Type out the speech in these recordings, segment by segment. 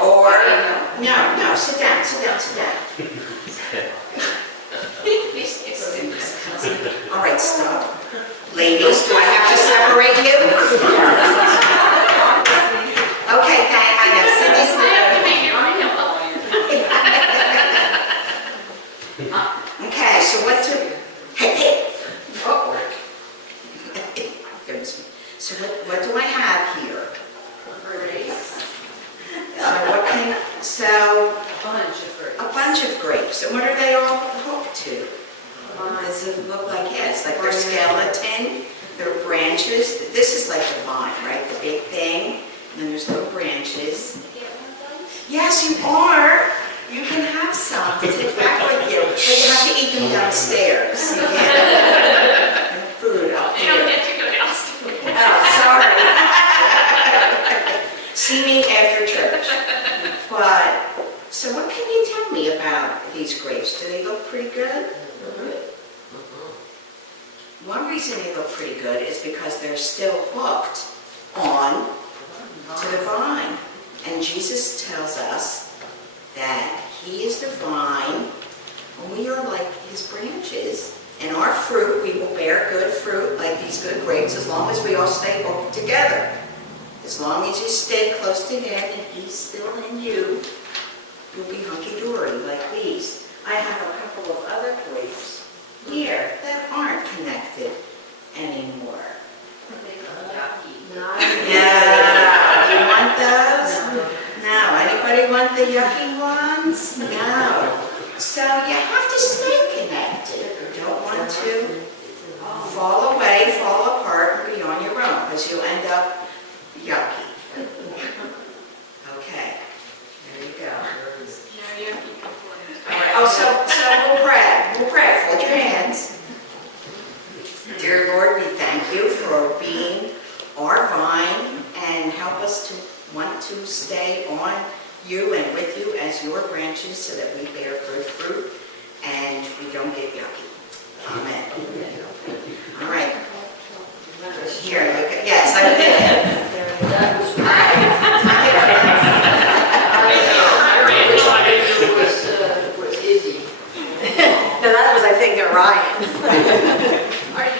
Or, no, sit down. All right, stop. Ladies, do I have to separate you? Okay, I know. Cindy's okay, so hey. Oh. So what do I have here? A bunch of grapes. And what are they all hooked to? Does it look like, yes, like their skeleton, their branches? This is like the vine, right? The big thing. And then there's little branches. Yes, you are. You can have some to take back with you. But you have to eat them downstairs. You can't have food up here. You don't get to go downstairs. Oh, sorry. See me after church. But, so what can you tell me about these grapes? Do they look pretty good? One reason they look pretty good is because they're still hooked on to the vine. And Jesus tells us that He is the vine, and we are like His branches. And our fruit, we will bear good fruit like these good grapes as long as we all stay hooked together. As long as you stay close to Him and He's still in you, you'll be hunky-dory like these. I have a couple of other grapes here that aren't connected anymore. Yeah, do you want those? No. Anybody want the yucky ones? No. So you have to stay connected. You don't want to fall away, fall apart, and be on your own, because you'll end up yucky. Okay, there you go. All right. Oh, so we'll pray. Fold your hands. Dear Lord, we thank you for being our vine and help us to want to stay on you and with you as your branches so that we bear good fruit and we don't get yucky. Amen. All right. Here, you can, yes, I did. All right. Was Izzy. No, that was, I think, Ryan. Are you ready?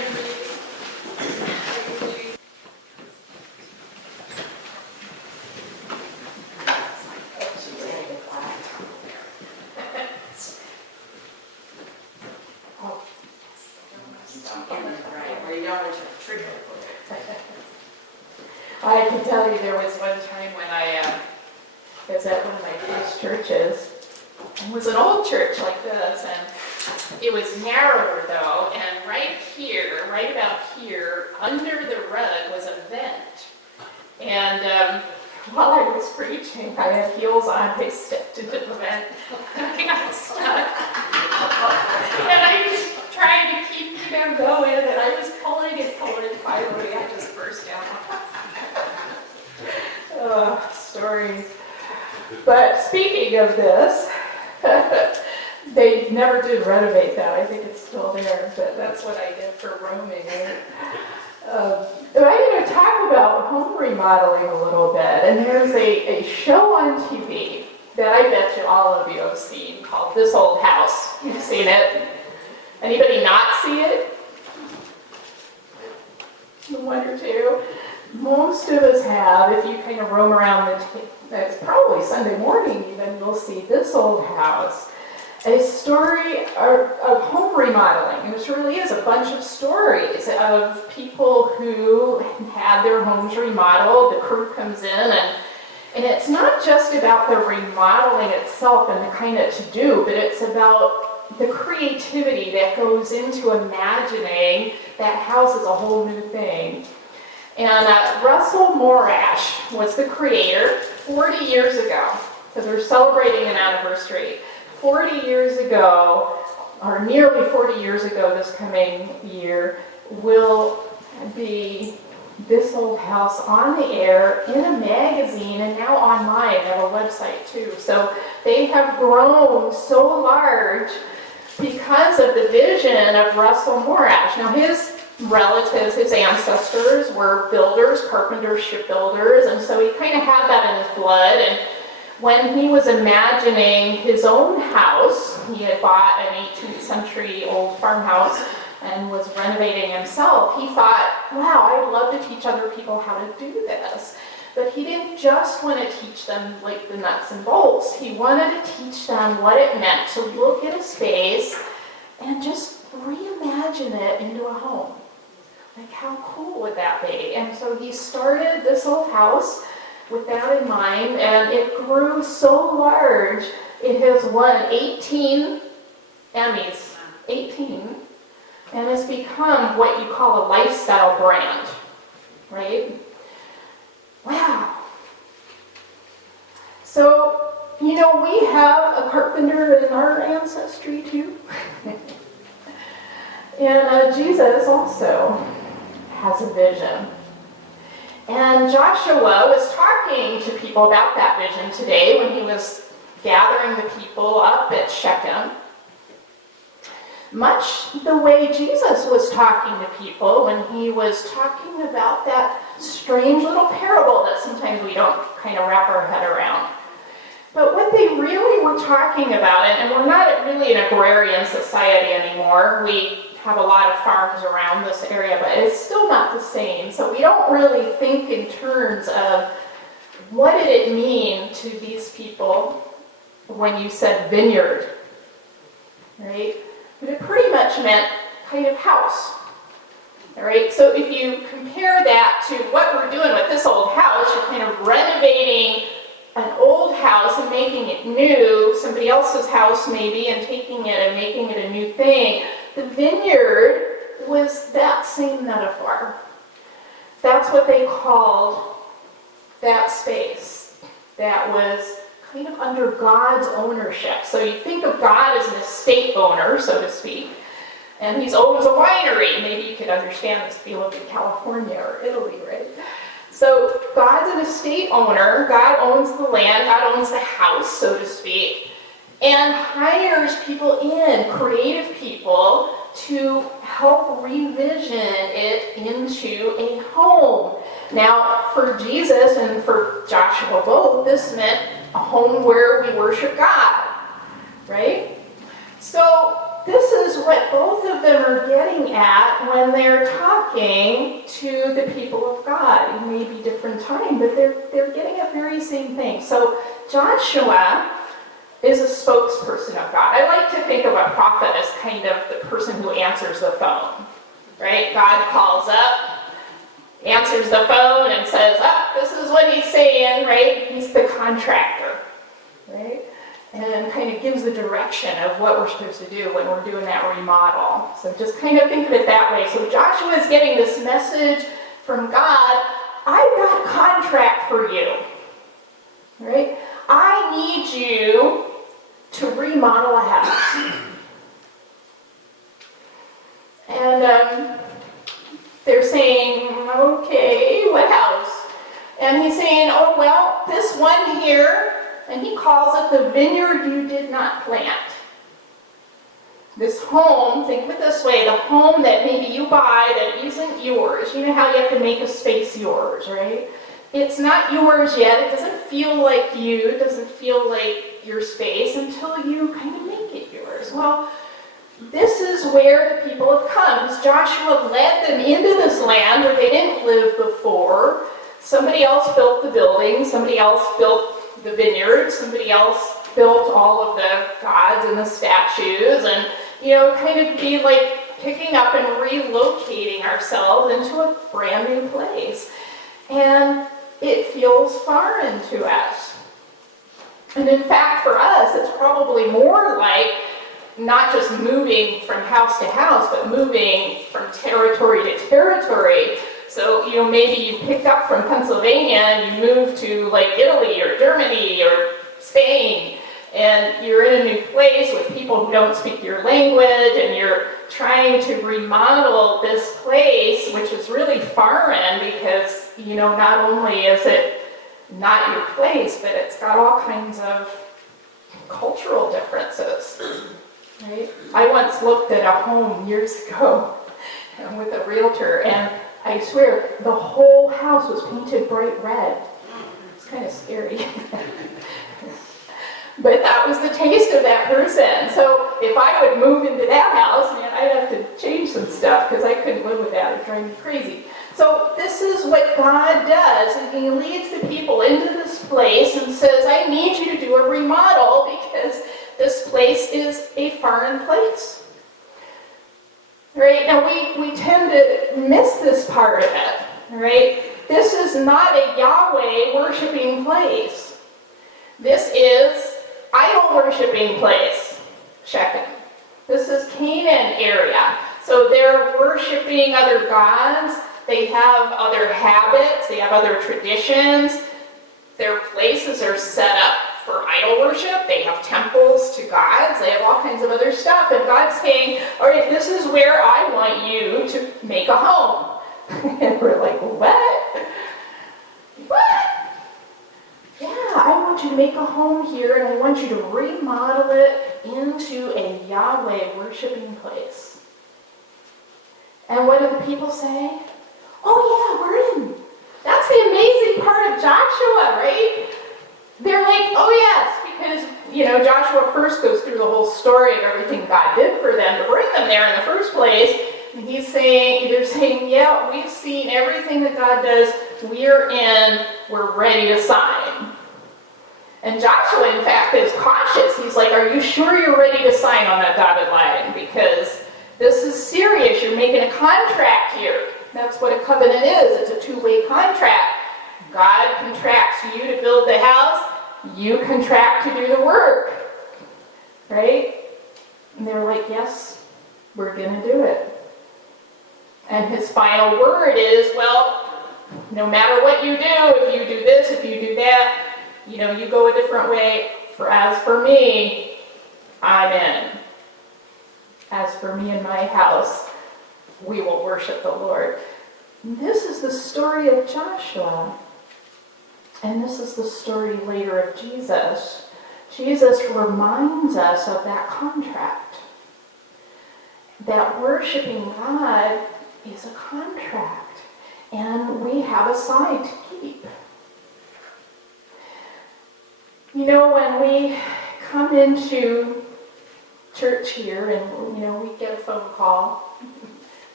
I can tell you there was one time when I was at one of my first churches. It was an old church like this, and it was narrower though, and right here, right about here, under the rug was a vent. And while I was preaching, I had heels on, I stepped into the vent, and I got stuck. And I was trying to keep going, and I was pulling, and finally I just burst out. Stories. But speaking of this, they never did renovate that. I think it's still there, but that's what I did for roaming. I'm going to talk about home remodeling a little bit, and there's a show on TV that I bet you all of you have seen called This Old House. You've seen it? Anybody not see it? One or two? Most of us have. If you kind of roam around it's probably Sunday morning even, you'll see This Old House. A story of home remodeling. And this really is a bunch of stories of people who had their homes remodeled. The crew comes in and it's not just about the remodeling itself and the kind of to-do, but it's about the creativity that goes into imagining that house as a whole new thing. And Russell Morash was the creator 40 years ago. So they're celebrating an anniversary. 40 years ago, or nearly 40 years ago this coming year, will be This Old House on the air in a magazine and now online. They have a website too. So they have grown so large because of the vision of Russell Morash. Now his relatives, his ancestors were builders, carpenters, shipbuilders, and so he kind of had that in his blood. And when he was imagining his own house. He had bought an 18th century old farmhouse and was renovating himself. He thought, wow, I'd love to teach other people how to do this. But he didn't just want to teach them like the nuts and bolts. He wanted to teach them what it meant to look at a space and just reimagine it into a home. Like, how cool would that be? And so he started this old house with that in mind, and it grew so large, it has won 18 Emmys, 18, and it's become what you call a lifestyle brand, right? Wow. So, we have a carpenter in our ancestry too. And Jesus also has a vision. And Joshua was talking to people about that vision today when he was gathering the people up at Shechem. Much the way Jesus was talking to people when he was talking about that strange little parable that sometimes we don't kind of wrap our head around. But what they really were talking about, and we're not really an agrarian society anymore, we have a lot of farms around this area, but it's still not the same. So we don't really think in terms of what did it mean to these people when you said vineyard, right? But it pretty much meant kind of house, all right? So if you compare that to what we're doing with this old house, you're kind of renovating an old house and making it new, somebody else's house maybe, and taking it and making it a new thing. The vineyard was that same metaphor. That's what they called that space that was kind of under God's ownership. So you think of God as an estate owner, so to speak, and he owns a winery. Maybe you could understand this if you live in California or Italy, right? So God's an estate owner. God owns the land. God owns the house, so to speak, and hires people in, creative people, to help revision it into a home. Now, for Jesus and for Joshua both, this meant a home where we worship God, right? So this is what both of them are getting at when they're talking to the people of God. It may be different time, but they're getting at the very same thing. So Joshua is a spokesperson of God. I like to think of a prophet as kind of the person who answers the phone, right? God calls up, answers the phone, and says, this is what he's saying, right? He's the contractor, right? And kind of gives the direction of what we're supposed to do when we're doing that remodel. So just kind of think of it that way. So Joshua is getting this message from God, I've got a contract for you, right? I need you to remodel a house. And they're saying, okay, what house? And he's saying, oh, well, this one here, and he calls it the vineyard you did not plant. This home, think of it this way, the home that maybe you buy that isn't yours. You know how you have to make a space yours, right? It's not yours yet. It doesn't feel like you. It doesn't feel like your space until you kind of make it yours. Well, this is where the people have come. Because Joshua led them into this land where they didn't live before. Somebody else built the building. Somebody else built the vineyard. Somebody else built all of the gods and the statues. And, kind of be like picking up and relocating ourselves into a brand new place. And it feels foreign to us. And in fact, for us, it's probably more like not just moving from house to house, but moving from territory to territory. So, maybe you pick up from Pennsylvania and you move to like Italy or Germany or Spain, and you're in a new place with people who don't speak your language, and you're trying to remodel this place, which is really foreign because, not only is it not your place, but it's got all kinds of cultural differences, right? I once looked at a home years ago with a realtor, and I swear the whole house was painted bright red. It's kind of scary. But that was the taste of that person. So if I would move into that house, man, I'd have to change some stuff because I couldn't live with that. It'd drive me crazy. So this is what God does, and he leads the people into this place and says, I need you to do a remodel because this place is a foreign place. Right? Now we tend to miss this part of it. Right? This is not a Yahweh worshiping place. This is idol worshiping place. Shechem. This is Canaan area. So they're worshiping other gods. They have other habits. They have other traditions. Their places are set up for idol worship. They have temples to gods. They have all kinds of other stuff. And God's saying, all right, this is where I want you to make a home. And we're like, what? What? Yeah, I want you to make a home here, and I want you to remodel it into a Yahweh worshiping place. And what do the people say? Oh yeah, we're in. That's the amazing part of Joshua, right? They're like, oh yes, because, Joshua first goes through the whole story of everything God did for them to bring them there in the first place. And they're saying, yeah, we've seen everything that God does. We're in. We're ready to sign. And Joshua, in fact, is cautious. He's like, are you sure you're ready to sign on that dotted line? Because this is serious. You're making a contract here. That's what a covenant is. It's a two-way contract. God contracts you to build the house. You contract to do the work. Right? And they're like, yes, we're going to do it. And his final word is, well, no matter what you do, if you do this, if you do that, you go a different way. As for me, I'm in. As for me and my house, we will worship the Lord. This is the story of Joshua. And this is the story later of Jesus. Jesus reminds us of that contract. That worshiping God is a contract. And we have a side to keep. When we come into church here and, we get a phone call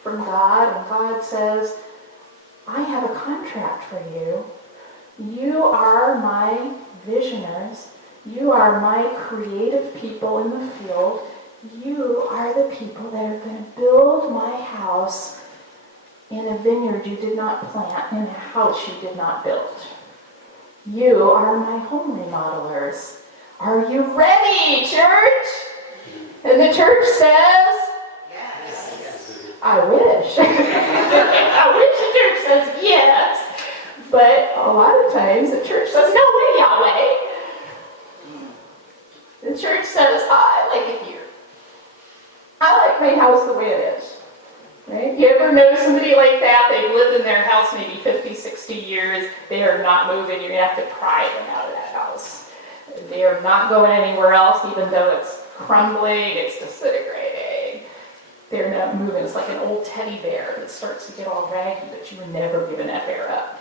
from God, and God says, I have a contract for you. You are my visionaries. You are my creative people in the field. You are the people that are going to build my house in a vineyard you did not plant, in a house you did not build. You are my home remodelers. Are you ready, church? And the church says, Yes. I wish. I wish the church says yes. But a lot of times the church says, no way, Yahweh. The church says, I like it here. I like my house the way it is. Right? You ever know somebody like that? They've lived in their house maybe 50, 60 years. They are not moving. You're going to have to pry them out of that house. They are not going anywhere else, even though it's crumbling, it's disintegrating. They're not moving. It's like an old teddy bear that starts to get all raggy, but you were never giving that bear up.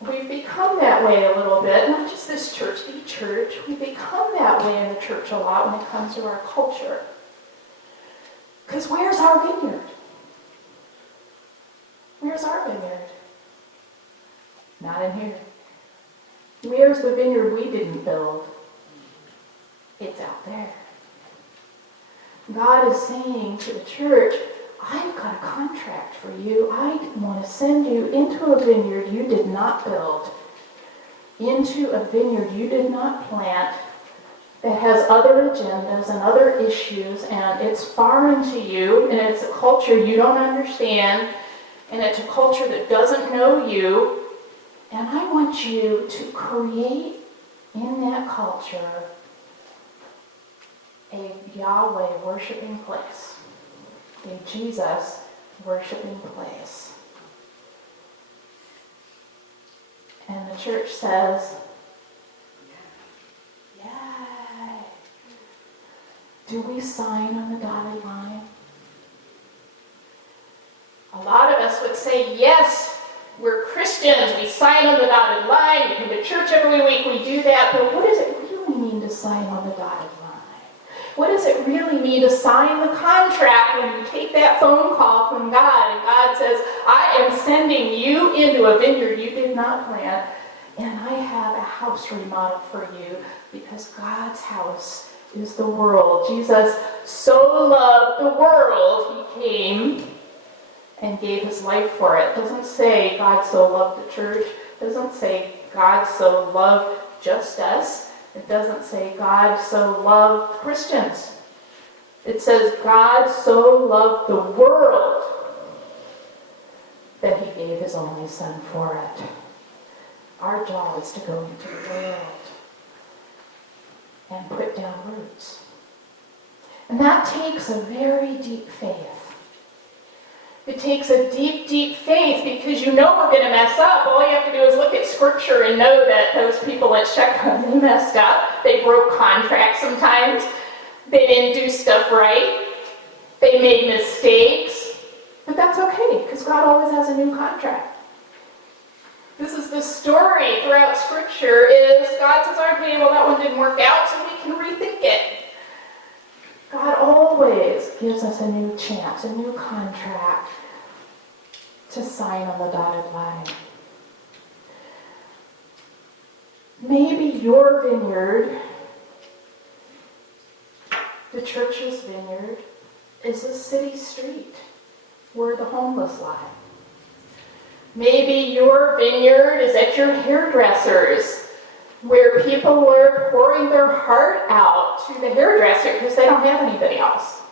We've become that way a little bit, not just this church, the church. We've become that way in the church a lot when it comes to our culture. Because where's our vineyard? Where's our vineyard? Not in here. Where's the vineyard we didn't build? It's out there. God is saying to the church, I've got a contract for you. I want to send you into a vineyard you did not build, into a vineyard you did not plant, that has other agendas and other issues, and it's foreign to you, and it's a culture you don't understand, and it's a culture that doesn't know you, and I want you to create in that culture a Yahweh worshiping place, a Jesus worshiping place. And the church says, yay. Do we sign on the dotted line? A lot of us would say, yes, we're Christians. We sign on the dotted line. We come to church every week. We do that. But what does it really mean sign on the dotted line? What does it really mean to sign the contract when you take that phone call from God and God says, I am sending you into a vineyard you did not plant, and I have a house remodeled for you, because God's house is the world. Jesus so loved the world, he came and gave his life for it. It doesn't say God so loved the church. It doesn't say God so loved just us. It doesn't say God so loved Christians. It says God so loved the world that he gave his only son for it. Our job is to go into the world and put down roots. And that takes a very deep faith. It takes a deep, deep faith, because you know we're going to mess up. All you have to do is look at Scripture and know that those people at Shechem, they messed up. They broke contracts sometimes. They didn't do stuff right. They made mistakes. But that's okay, because God always has a new contract. This is the story throughout Scripture, is God says, okay, well, that one didn't work out, so we can rethink it. God always gives us a new chance, a new contract to sign on the dotted line. Maybe your vineyard, the church's vineyard, is a city street where the homeless lie. Maybe your vineyard is at your hairdresser's, where people are pouring their heart out to the hairdresser because they don't have anybody else.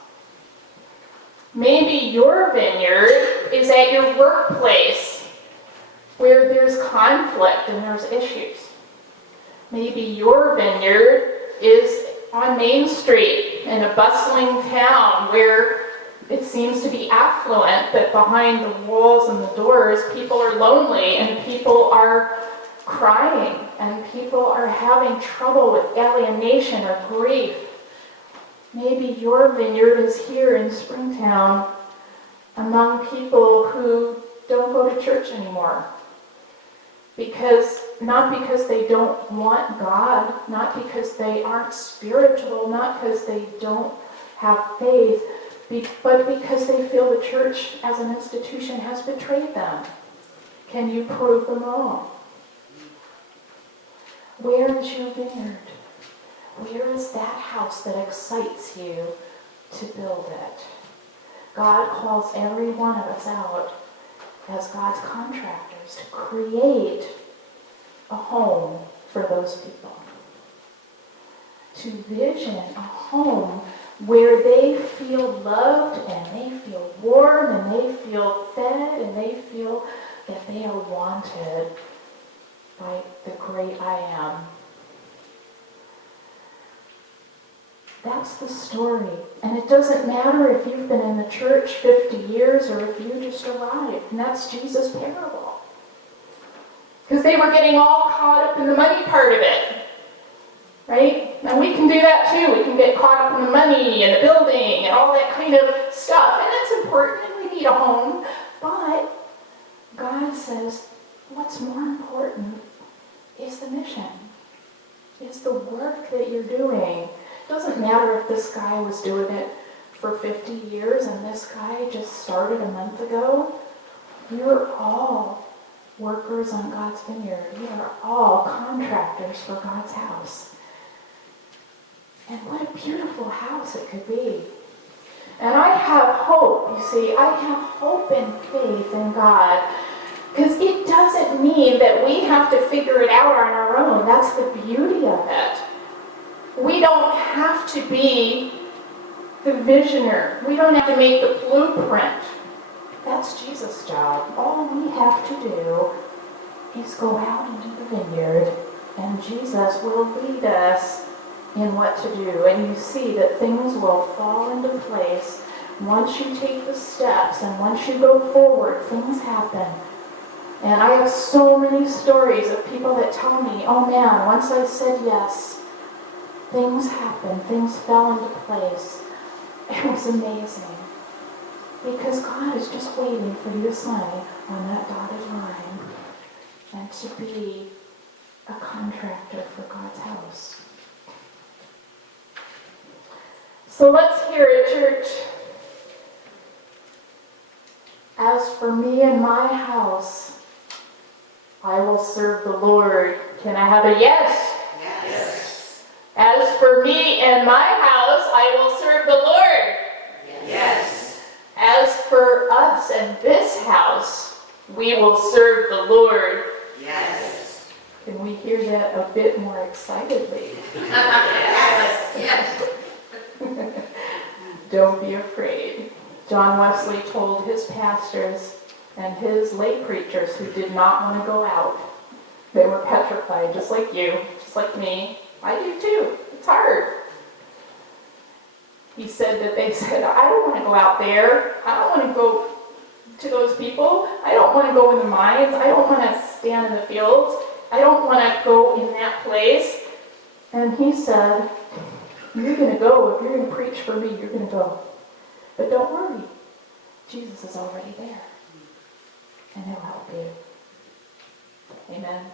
Maybe your vineyard is at your workplace, where there's conflict and there's issues. Maybe your vineyard is on Main Street in a bustling town where it seems to be affluent, but behind the walls and the doors, people are lonely and people are crying and people are having trouble with alienation or grief. Maybe your vineyard is here in Springtown among people who don't go to church anymore. Not because they don't want God, not because they aren't spiritual, not because they don't have faith, but because they feel the church as an institution has betrayed them. Can you prove them wrong? Where is your vineyard? Where is that house that excites you to build it? God calls every one of us out as God's contractors to create a home for those people. To vision a home where they feel loved and they feel warm and they feel fed and they feel that they are wanted by the great I am. That's the story. And it doesn't matter if you've been in the church 50 years or if you just arrived. And that's Jesus' parable. Because they were getting all caught up in the money part of it. Right? And we can do that too. We can get caught up in the money and the building and all that kind of stuff. And that's important and we need a home. But God says, what's more important is the mission. Is the work that you're doing. It doesn't matter if this guy was doing it for 50 years and this guy just started a month ago. You're all workers on God's vineyard. You are all contractors for God's house. And what a beautiful house it could be. And I have hope, you see. I have hope and faith in God. Because it doesn't mean that we have to figure it out on our own. That's the beauty of it. We don't have to be the visionary. We don't have to make the blueprint. That's Jesus' job. All we have to do is go out into the vineyard, and Jesus will lead us in what to do. And you see that things will fall into place. Once you take the steps and once you go forward, things happen. And I have so many stories of people that tell me, oh man, once I said yes, things happened, things fell into place. It was amazing. Because God is just waiting for you to sign on that dotted line and to be a contractor for God's house. So let's hear it, church. As for me and my house, I will serve the Lord. Can I have a yes? Yes. As for me and my house, I will serve the Lord. Yes. As for us and this house, we will serve the Lord. Yes. Can we hear that a bit more excitedly? Yes. Yes. Don't be afraid. John Wesley told his pastors and his lay preachers who did not want to go out. They were petrified, just like you, just like me. I do too. It's hard. He said that they said, I don't want to go out there. I don't want to go to those people. I don't want to go in the mines. I don't want to stand in the fields. I don't want to go in that place. And he said, you're going to go. If you're going to preach for me, you're going to go. But don't worry. Jesus is already there. And he'll help you. Amen.